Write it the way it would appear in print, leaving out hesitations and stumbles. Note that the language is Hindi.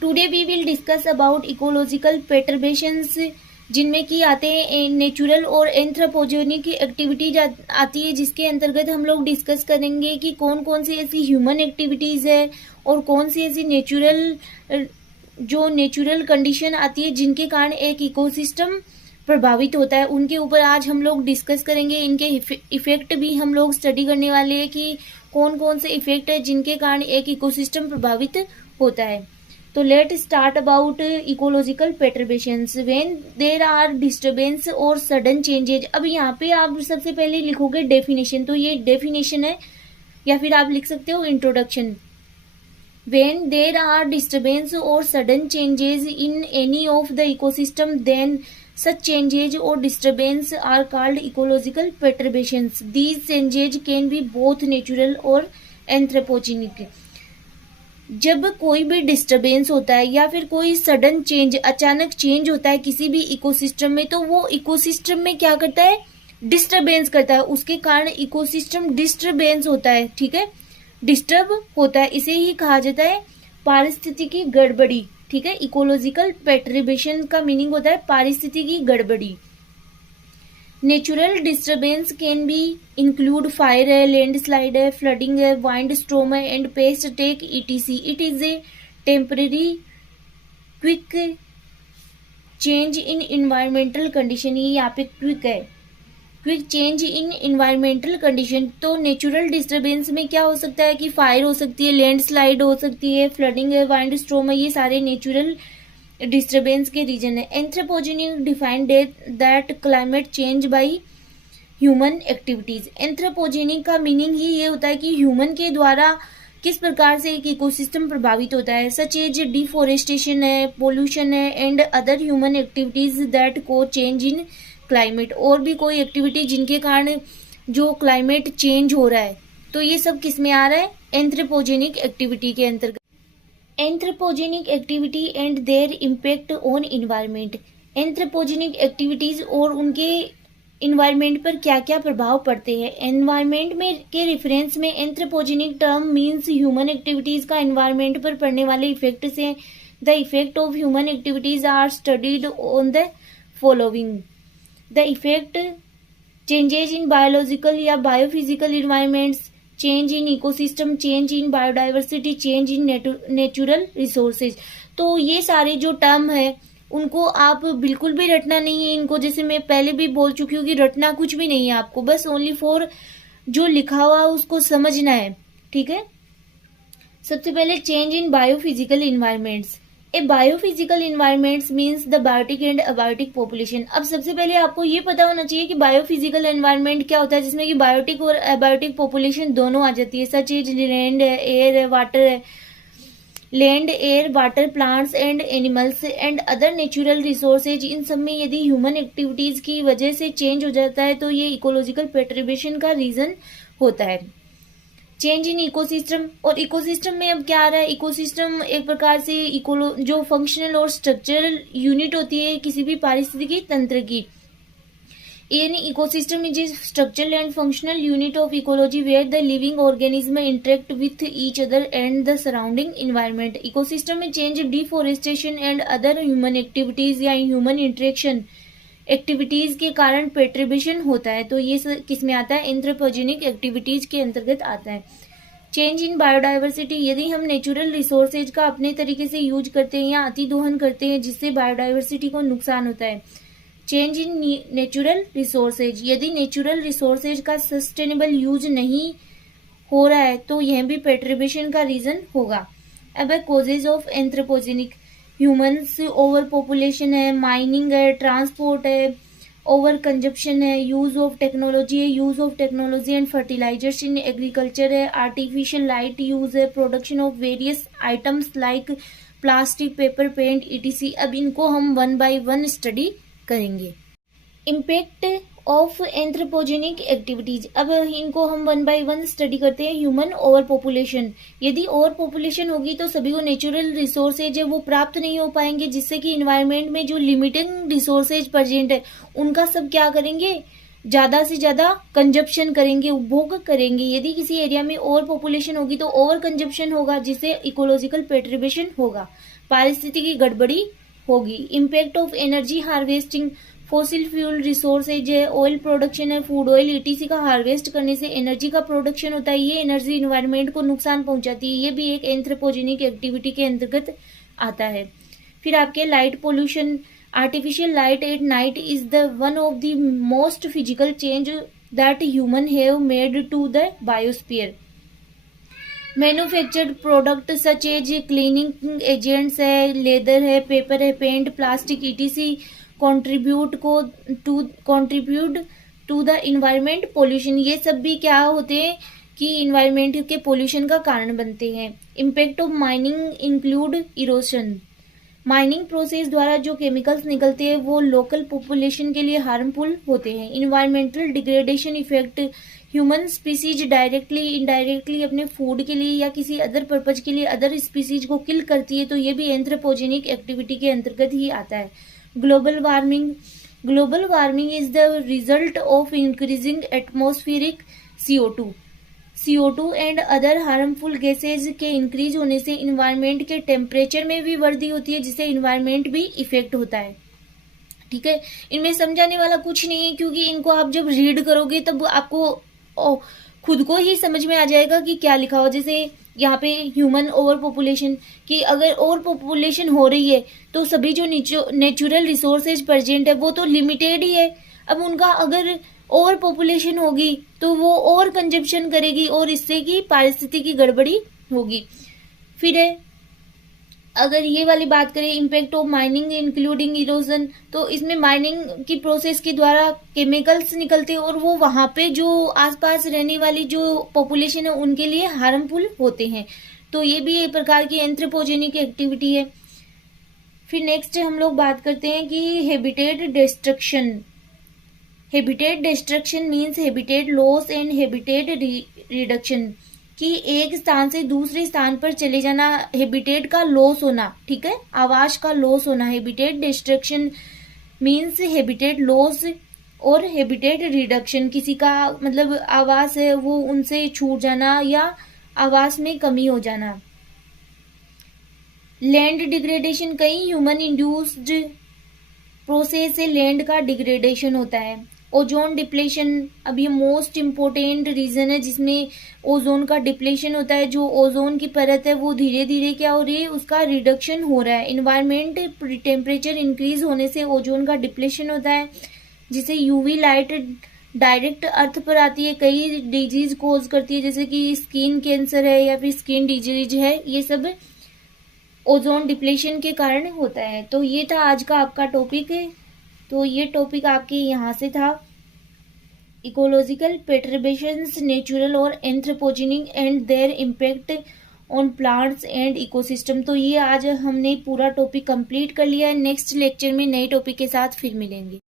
Today we will discuss about ecological perturbations, जिनमें कि आते हैं नेचुरल और एंथ्रोपोजेनिक एक्टिविटीज आती है, जिसके अंतर्गत हम लोग डिस्कस करेंगे कि कौन कौन सी ऐसी ह्यूमन एक्टिविटीज है और कौन सी ऐसी नेचुरल कंडीशन आती है जिनके कारण एक इकोसिस्टम प्रभावित होता है, उनके ऊपर आज हम लोग डिस्कस करेंगे। इनके इफेक्ट भी हम लोग स्टडी करने वाले हैं कि कौन कौन से इफेक्ट है जिनके कारण एक इकोसिस्टम प्रभावित होता है। तो let start about ecological perturbations when there are disturbance और सडन चेंजेज। अब यहाँ पे आप सबसे पहले लिखोगे डेफिनेशन, तो ये डेफिनेशन है, या फिर आप लिख सकते हो introduction. When there are disturbance or sudden changes in any of the ecosystem, then such changes or disturbance are called ecological perturbations. These changes can be both natural और anthropogenic. जब कोई भी डिस्टरबेंस होता है या फिर कोई सडन चेंज, अचानक चेंज होता है किसी भी इकोसिस्टम में, तो वो इकोसिस्टम में क्या करता है, डिस्टरबेंस करता है, उसके कारण इकोसिस्टम डिस्टरबेंस होता है, ठीक है, डिस्टर्ब होता है, इसे ही कहा जाता है पारिस्थितिकी गड़बड़ी, ठीक है। इकोलॉजिकल पेटर्बेशन का मीनिंग होता है पारिस्थितिकी गड़बड़ी। Natural disturbance can be include fire है, लैंडस्लाइड है, फ्लडिंग है, वाइंड स्टॉर्म है and paste attack etc. It is a temporary quick change in environmental condition. ये यहाँ पे क्विक है, quick change in environmental condition. तो नेचुरल डिस्टरबेंस में क्या हो सकता है कि फायर हो सकती है, लैंडस्लाइड हो सकती है, फ्लडिंग है, वाइंड स्टॉर्म है, ये सारे नेचुरल डिस्टरबेंस के रीजन है। Anthropogenic defined that climate change by human activities. Anthropogenic का मीनिंग ही ये होता है कि ह्यूमन के द्वारा किस प्रकार से एक इकोसिस्टम प्रभावित होता है, सच एज डिफोरेस्टेशन है, पोल्यूशन है and other human activities that को चेंज इन क्लाइमेट। और भी कोई एक्टिविटी जिनके कारण जो क्लाइमेट चेंज हो रहा है, तो ये सब किस में आ रहा है, एंथ्रोपोजेनिक एक्टिविटी के अंतर्गत। Anthropogenic activity and there impact on environment. Anthropogenic activities और उनके इन्वायरमेंट पर क्या क्या प्रभाव पड़ते हैं। एनवायरमेंट में के रेफरेंस में anthropogenic term means human activities का एनवायरमेंट पर पड़ने वाले इफेक्ट से। The effect of human activities are studied on the following. The effect changes in biological या biophysical environments, change in ecosystem, change in biodiversity, change in natural resources। तो ये सारे जो टर्म है उनको आप बिल्कुल भी रटना नहीं है। इनको जैसे मैं पहले भी बोल चुकी हूँ कि रटना कुछ भी नहीं है आपको, बस ओनली फॉर जो लिखा हुआ उसको समझना है, ठीक है। सबसे पहले change in biophysical environments. A biophysical environments means the biotic and abiotic population. अब सबसे पहले आपको ये पता होना चाहिए कि बायोफिजिकल एनवायरनमेंट क्या होता है, जिसमें कि बायोटिक और अबायोटिक पॉपुलेशन दोनों आ जाती है, सच एज लैंड है, एयर है, वाटर है, land, air, water, plants and animals and other natural resources. इन सब में यदि ह्यूमन एक्टिविटीज की वजह से चेंज हो जाता है तो ये इकोलॉजिकल पेटर्बेशन का रीजन होता है। चेंज इन इकोसिस्टम, और इकोसिस्टम में अब क्या आ रहा है, इकोसिस्टम एक प्रकार से जो फंक्शनल और स्ट्रक्चरल यूनिट होती है किसी भी पारिस्थितिकी तंत्र की। यानी ecosystem is structural and functional unit of ecology where the living organism interact with each other and the surrounding environment. Ecosystem में change, deforestation and other human activities या ह्यूमन इंटरेक्शन एक्टिविटीज के कारण पेट्रिब्यूशन होता है। तो ये किस में आता है, एंथ्रोपोजेनिक एक्टिविटीज के अंतर्गत आता है। चेंज इन बायोडाइवर्सिटी, यदि हम नेचुरल रिसोर्सेज का अपने तरीके से यूज करते हैं या अतिदोहन करते हैं जिससे बायोडाइवर्सिटी को नुकसान होता है। चेंज इन नेचुरल रिसोर्सेज, यदि नेचुरल रिसोर्सेज का सस्टेनेबल यूज नहीं हो रहा है तो यह भी पेट्रिब्यूशन का रीजन होगा। अब है causes of anthropogenic. Humans over population है, माइनिंग है, ट्रांसपोर्ट है, ओवर कंजप्शन है, यूज ऑफ टेक्नोलॉजी है, use of technology and fertilisers in agriculture है, आर्टिफिशियल लाइट यूज है, production of various items like plastic, paper, paint etc. अब इनको हम वन बाय वन स्टडी करेंगे। इम्पैक्ट ऑफ एंथ्रोपोजेनिक एक्टिविटीज, अब इनको हम वन बाय वन स्टडी करते हैं। ह्यूमन ओवर पॉपुलेशन, यदि ओवर पॉपुलेशन होगी तो सभी को नेचुरल रिसोर्सेज है वो प्राप्त नहीं हो पाएंगे, जिससे कि इन्वायरमेंट में जो लिमिटिंग रिसोर्सेज प्रेजेंट है उनका सब क्या करेंगे, ज़्यादा से ज़्यादा कंजप्शन करेंगे, उपभोग करेंगे। यदि किसी एरिया में ओवर पॉपुलेशन होगी तो ओवर कंजप्शन होगा, जिससे इकोलॉजिकल पेट्रिबेशन होगा, पारिस्थितिकी गड़बड़ी होगी। Impact of energy harvesting, fossil fuel resources है, ऑयल प्रोडक्शन है, फूड ऑयल ईटीसी का हार्वेस्ट करने से एनर्जी का प्रोडक्शन होता है। ये एनर्जी इन्वायरमेंट को नुकसान पहुंचाती है, ये भी एक एंथ्रोपोजेनिक एक्टिविटी के अंतर्गत आता है। फिर आपके light pollution, artificial light at night is the one of the most physical change that human have made to the biosphere. Manufactured product such as cleaning agents है, leather है, paper है, paint, plastic etc. contribute to the environment pollution. ये सब भी क्या होते हैं कि environment के pollution का कारण बनते हैं। Impact of mining include erosion. Mining process द्वारा जो केमिकल्स निकलते हैं वो लोकल पॉपुलेशन के लिए हार्मफुल होते हैं। Environmental degradation effect, human species directly indirectly अपने फूड के लिए या किसी अदर पर्पज के लिए अदर स्पीसीज को किल करती है, तो ये भी एंथ्रोपोजेनिक एक्टिविटी के अंतर्गत ही आता है। Global warming, global warming is the result of increasing atmospheric CO2 and other harmful gases के इंक्रीज होने से इन्वायरमेंट के टेम्परेचर में भी वृद्धि होती है, जिससे इन्वायरमेंट भी इफेक्ट होता है। ठीक है, इनमें समझाने वाला कुछ नहीं है, क्योंकि इनको आप जब रीड करोगे तब आपको खुद को ही समझ में आ जाएगा कि क्या लिखा हो। जैसे यहाँ पे ह्यूमन ओवर पॉपुलेशन, कि अगर ओवर पॉपुलेशन हो रही है तो सभी जो नेचुरल रिसोर्सेज प्रेजेंट है वो तो लिमिटेड ही है। अब उनका अगर ओवर पॉपुलेशन होगी तो वो ओवर कंजप्शन करेगी और इससे की पारिस्थितिकी गड़बड़ी होगी। फिर है, अगर ये वाली बात करें impact of mining including erosion, तो इसमें माइनिंग की प्रोसेस के द्वारा केमिकल्स निकलते हैं और वो वहां पे जो आसपास रहने वाली जो पॉपुलेशन है उनके लिए हार्मफुल होते हैं। तो ये भी एक प्रकार की एंथ्रोपोजेनिक एक्टिविटी है। फिर नेक्स्ट हम लोग बात करते हैं कि habitat destruction. Habitat destruction means habitat loss and habitat reduction, कि एक स्थान से दूसरे स्थान पर चले जाना, हैबिटेट का लॉस होना, ठीक है, आवास का लॉस होना। Habitat destruction means habitat loss और हैबिटेट रिडक्शन, किसी का मतलब आवास है वो उनसे छूट जाना या आवास में कमी हो जाना। लैंड डिग्रेडेशन, कई ह्यूमन इंड्यूस्ड प्रोसेस से लैंड का डिग्रेडेशन होता है। ओजोन डिप्लेशन, अब ये मोस्ट इम्पोर्टेंट रीजन है जिसमें ओजोन का डिप्लेशन होता है। जो ओजोन की परत है वो धीरे धीरे क्या हो रही है, उसका रिडक्शन हो रहा है। इन्वायरमेंट टेम्परेचर इंक्रीज होने से ओजोन का डिप्लेशन होता है, जिससे यूवी लाइट डायरेक्ट अर्थ पर आती है, कई डिजीज कोज करती है, जैसे कि स्किन कैंसर है या फिर स्किन डिजीज है, ये सब ओजोन डिप्लेशन के कारण होता है। तो ये था आज का आपका टॉपिक है। तो ये टॉपिक आपके यहाँ से था इकोलॉजिकल पेट्रिबेशंस, नेचुरल और anthropogenic and there impact on plants and ecosystem. तो ये आज हमने पूरा टॉपिक कंप्लीट कर लिया है। नेक्स्ट लेक्चर में नए टॉपिक के साथ फिर मिलेंगे।